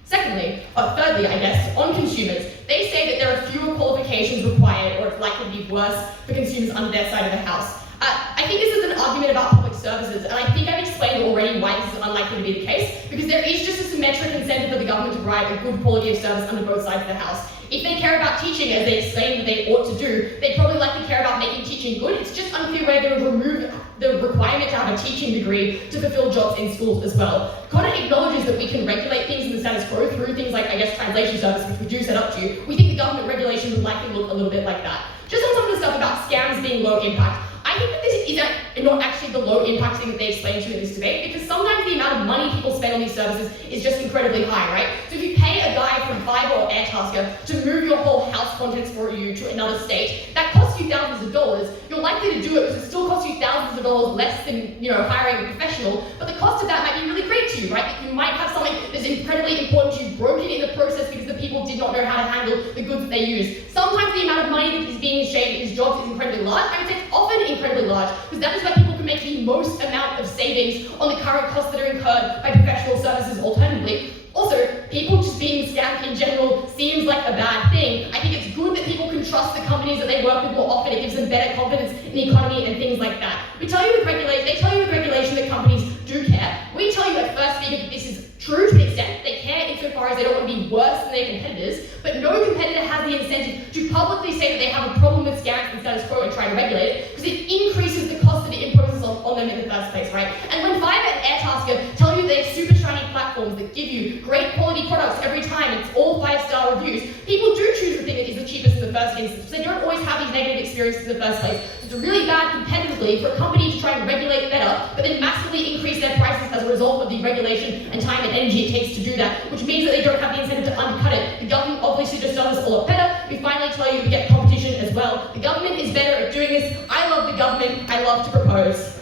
Thirdly, I guess, on consumers, they say that there are fewer qualifications required, or it's likely to be worse for consumers under their side of the house. I think this is an argument about public services, and I think I've explained already why this is unlikely to be the case, because there is just a symmetric incentive for the government to provide a good quality of service under both sides of the house. If they care about teaching, as they explain that they ought to do, they probably likely care about making teaching good. It's just unclear whether they would remove the requirement to have a teaching degree to fulfill jobs in schools as well. Connor acknowledges that we can regulate things in the status quo through things like, I guess, translation service, which we do set up to. We think the government regulation would likely look a little bit like that. Just on some of the stuff about scams being low impact, I think that this is not actually the low impact thing that they explain to you in this debate, because sometimes the amount of money people spend on these services is just incredibly high, right? So if you pay a guy from Fiver or Airtasker to move your whole house contents for you to another state, that costs you thousands of dollars. You're likely to do it because it still costs you thousands of dollars less than, hiring a professional, but the cost of that might be really great to you, right? You might have something that's incredibly important to you broken in the process because the people did not know how to handle the goods that they use. Sometimes the amount of money that is being shaved in these jobs is incredibly large. I would say it's often incredibly large, because that is where people can make the most amount of savings on the current costs that are incurred by professional services alternatively. Also, people just being scammed in general seems like a bad thing. I think it's good that people can trust the companies that they work with more often. It gives them better confidence in the economy and things like that. They tell you with regulation that companies do care. We tell you at First Speaker that this is true to an extent. They care insofar as they don't want to be worse than their competitors, but no competitor has the incentive to publicly say that they have a problem with scams and status quo and try to regulate it, because it increases the cost that it imposes on them in the first place, right? And when Fiver and Airtasker tell you they're super shiny platforms that give you great quality products every time, it's all 5-star reviews, people do choose the thing that is the cheapest in the first instance. They don't always have these negative experiences in the first place. It's really bad competitively for a company to try and regulate better, but then massively increase their prices as a result of the regulation and time and energy it takes to do that, which means that they don't have the incentive to undercut it. The government obviously just does this a lot better. We finally tell you we get competition as well. The government is better at doing this. I love the government. I love to propose.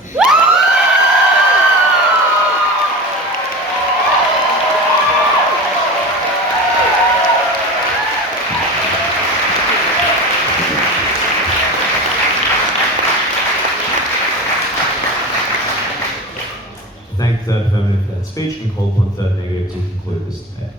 Thank third affirmative for that speech and call upon third negative to conclude this debate.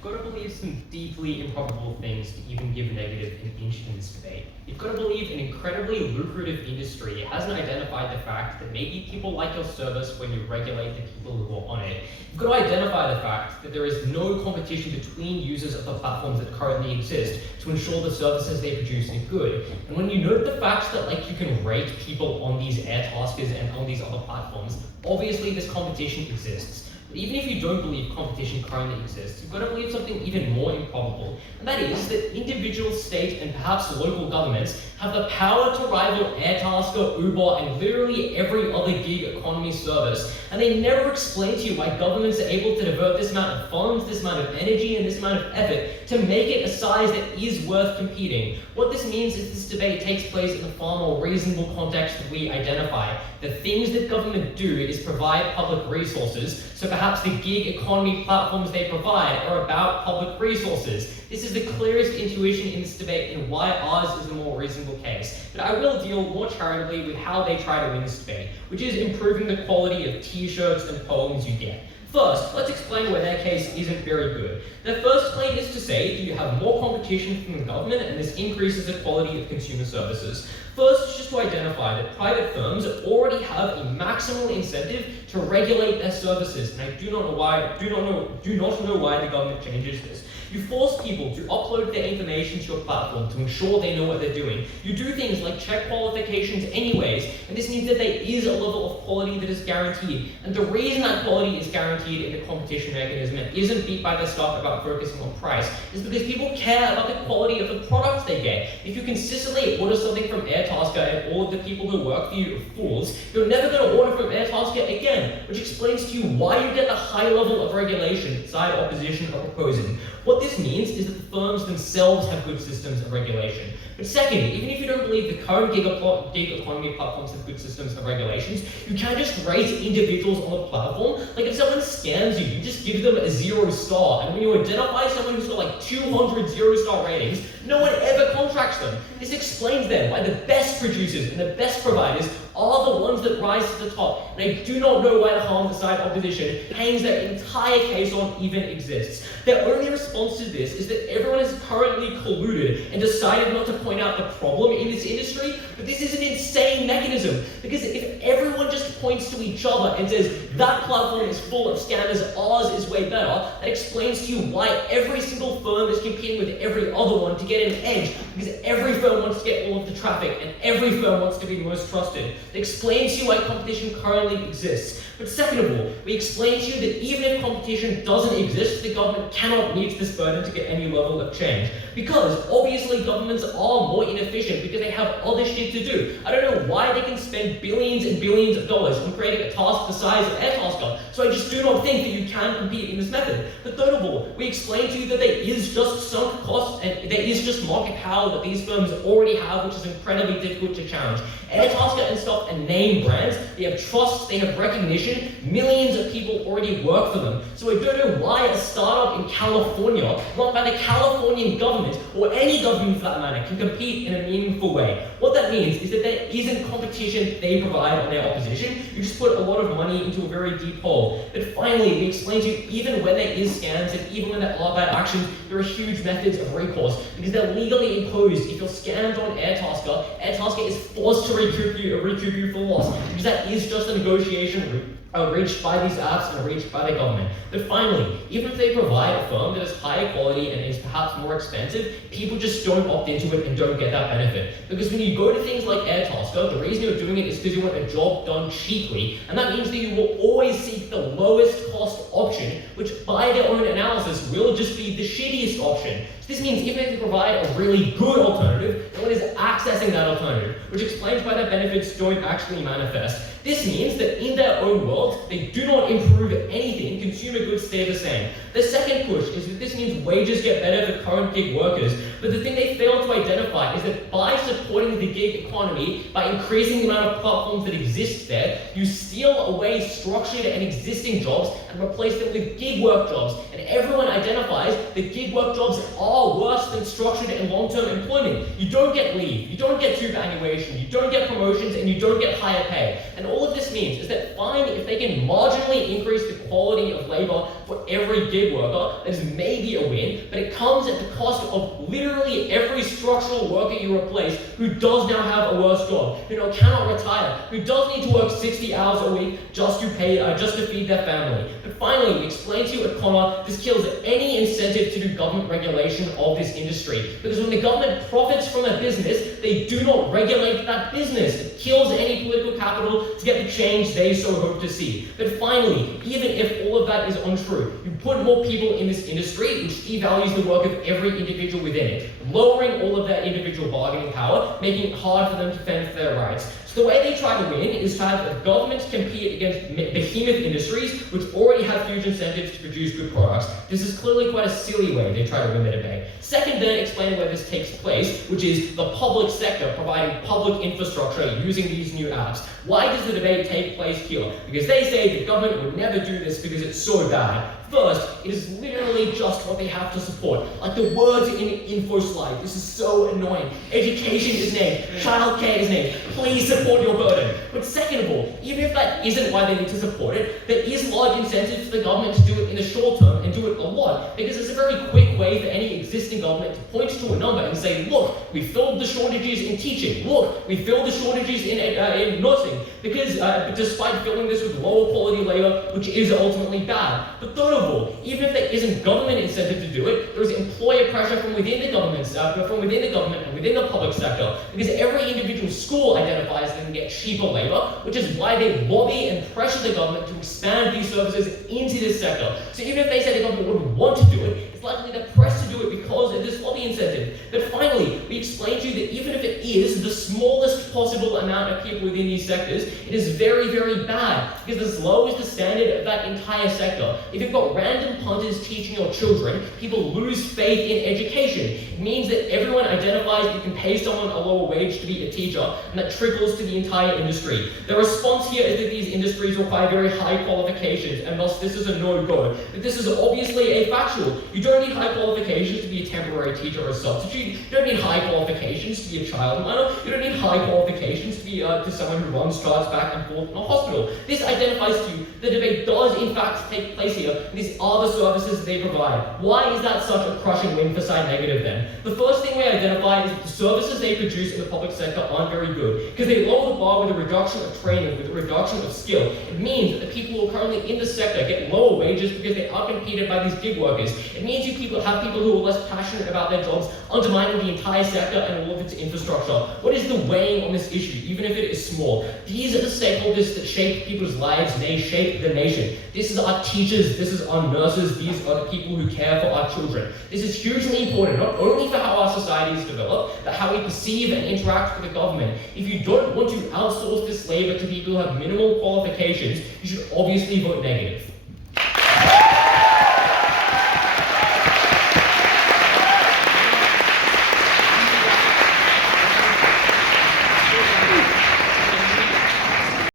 You've got to believe some deeply improbable things to even give negative an inch in this debate. You've got to believe an incredibly lucrative industry hasn't identified the fact that maybe people like your service when you regulate the people who are on it. You've got to identify the fact that there is no competition between users of the platforms that currently exist to ensure the services they produce are good. And when you note the fact that you can rate people on these Airtaskers and on these other platforms, obviously this competition exists. But even if you don't believe competition currently exists, you've got to believe something even more improbable, and that is that individual, state, and perhaps local governments have the power to rival Airtasker, Uber, and literally every other gig economy service, and they never explain to you why governments are able to divert this amount of funds, this amount of energy, and this amount of effort to make it a size that is worth competing. What this means is this debate takes place in a far more reasonable context that we identify. The things that government do is provide public resources, so perhaps the gig economy platforms they provide are about public resources. This is the clearest intuition in this debate and why ours is the more reasonable case. But I will deal more charitably with how they try to win this debate, which is improving the quality of t-shirts and poems you get. First, let's explain why their case isn't very good. Their first claim is to say that you have more competition from the government and this increases the quality of consumer services. First, just to identify that private firms already have a maximal incentive to regulate their services, and I do not know why the government changes this. You force people to upload their information to your platform to ensure they know what they're doing. You do things like check qualifications anyways, and this means that there is a level of quality that is guaranteed. And the reason that quality is guaranteed in the competition mechanism and isn't beat by the stuff about focusing on price is because people care about the quality of the products they get. If you consistently order something from Airtasker and all of the people who work for you are fools, you're never going to order from Airtasker again, which explains to you why you get the high level of regulation that side opposition are proposing. What this means is that the firms themselves have good systems of regulation. But second, even if you don't believe the current gig economy platforms have good systems of regulations, you can't just rate individuals on the platform. Like if someone scams you, you just give them a 0 star, and when you identify someone who's got like 200 0-star ratings, no one ever contracts them. This explains then why the best producers and the best providers are the ones that rise to the top, and I do not know why the harm the side opposition hangs their entire case on even exists. Their only response to this is that everyone is currently colluded and decided not to point out the problem in this industry, but this is an insane mechanism, because if everyone just points to each other and says, that platform is full of scammers, ours is way better, that explains to you why every single firm is competing with every other one to get an edge, because every firm wants to get all of the traffic, and every firm wants to be the most trusted. It explains to you why competition currently exists. But second of all, we explain to you that even if competition doesn't exist, the government cannot meet this burden to get any level of change. Because obviously governments are more inefficient because they have other shit to do. I don't know why they can spend billions and billions of dollars on creating a task the size of Airtasker, so I just do not think that you can compete in this method. But third of all, we explain to you that there is just sunk cost and there is just market power that these firms already have, which is incredibly difficult to challenge. Airtasker and stuff are name brands, they have trust, they have recognition, millions of people already work for them. So I don't know why a startup in California, run by the Californian government, or any government for that matter, can compete in a meaningful way. What that means is that there isn't competition they provide on their opposition, you just put a lot of money into a very deep hole. But finally, we explain to you, even when there is scams and even when there are bad actions, there are huge methods of recourse, because they're legally imposed. If you're scammed on Airtasker, Airtasker is forced to recoup you for loss, because that is just a negotiation route reached by these apps and reached by the government. But finally, even if they provide a firm that is higher quality and is perhaps more expensive, people just don't opt into it and don't get that benefit. Because when you go to things like Airtasker, the reason you're doing it is because you want a job done cheaply, and that means that you will always seek the lowest cost option, which by their own analysis will just be the shittiest option. So this means even if you provide a really good alternative, no one is accessing that alternative, which explains why their benefits don't actually manifest. This means that in their own world, they do not improve anything, consumer goods stay the same. The second push is that this means wages get better for current gig workers, but the thing they fail to identify is that by supporting the gig economy, by increasing the amount of platforms that exist there, you steal away structured and existing jobs and replace them with gig work jobs. And everyone identifies that gig work jobs are worse than structured and long-term employment. You don't get leave, you don't get superannuation, you don't get promotions, and you don't get higher pay. And all of this means is that fine, if they can marginally increase the quality of labor for every gig worker, that is maybe a win, but it comes at the cost of literally every structural worker you replace who does now have a worse job, who now cannot retire, who does need to work 60 hours a week just to feed their family. But finally, we explain to you at Connor, this kills any incentive to do government regulation of this industry. Because when the government profits from a business, they do not regulate that business. It kills any political capital to get the change they so hope to see. But finally, even if all of that is untrue, you put more people in this industry, which devalues the work of every individual within it, lowering all of their individual bargaining power, making it hard for them to fend for their rights. So the way they try to win is to have the government compete against behemoth industries, which already have huge incentives to produce good products. This is clearly quite a silly way they try to win the debate. Second, then, explain where this takes place, which is the public sector providing public infrastructure using these new apps. Why does the debate take place here? Because they say the government would never do this because it's so bad. First, it is literally just what they have to support. Like the words in the info slide, this is so annoying. Education is named, childcare is named, please support your burden. But second of all, even if that isn't why they need to support it, there is large incentives for the government to do it in the short term and do it a lot, because it's a very quick way for any existing government to point to a number and say, look, we filled the shortages in teaching, look, we filled the shortages in nursing, because despite filling this with lower quality labor, which is ultimately bad. But third of all, even if there isn't government incentive to do it, there is employer pressure from within the government and within the public sector, because every individual school identifies they can get cheaper labor, which is why they lobby and pressure the government to expand these services into this sector. So even if they say the government wouldn't want to do it, it's likely they're pressed to do it because of this lobby incentive. But finally, we explained to you that even if it is the smallest possible amount of people within these sectors, it is very, very bad, because this lowers the standard of that entire sector. If you've got random punters teaching your children, people lose faith in education. It means that everyone identifies you can pay someone a lower wage to be a teacher, and that trickles to the entire industry. The response here is that these industries require very high qualifications, and thus this is a no-go. But this is obviously a factual. You don't need high qualifications to be a temporary teacher or a substitute. You don't need high qualifications to be a childminder. You don't need high qualifications to be to someone who runs charts back and forth in a hospital. This identifies to you the debate does in fact take place here. These are the services they provide. Why is that such a crushing win for side negative then? The first thing we identify is that the services they produce in the public sector aren't very good, because they lower the bar with a reduction of training, with a reduction of skill. It means that the people who are currently in the sector get lower wages because they are competed by these gig workers. It means you have people who are less passionate about their jobs, undermining the entire sector and all of its infrastructure. What is the weighing on this issue, even if it is small? These are the stakeholders that shape people's lives, and they shape the nation. This is our teachers, this is our nurses, these are the people who care for our children. This is hugely important, not only for how our societies develop, but how we perceive and interact with the government. If you don't want to outsource this labor to people who have minimal qualifications, you should obviously vote negative.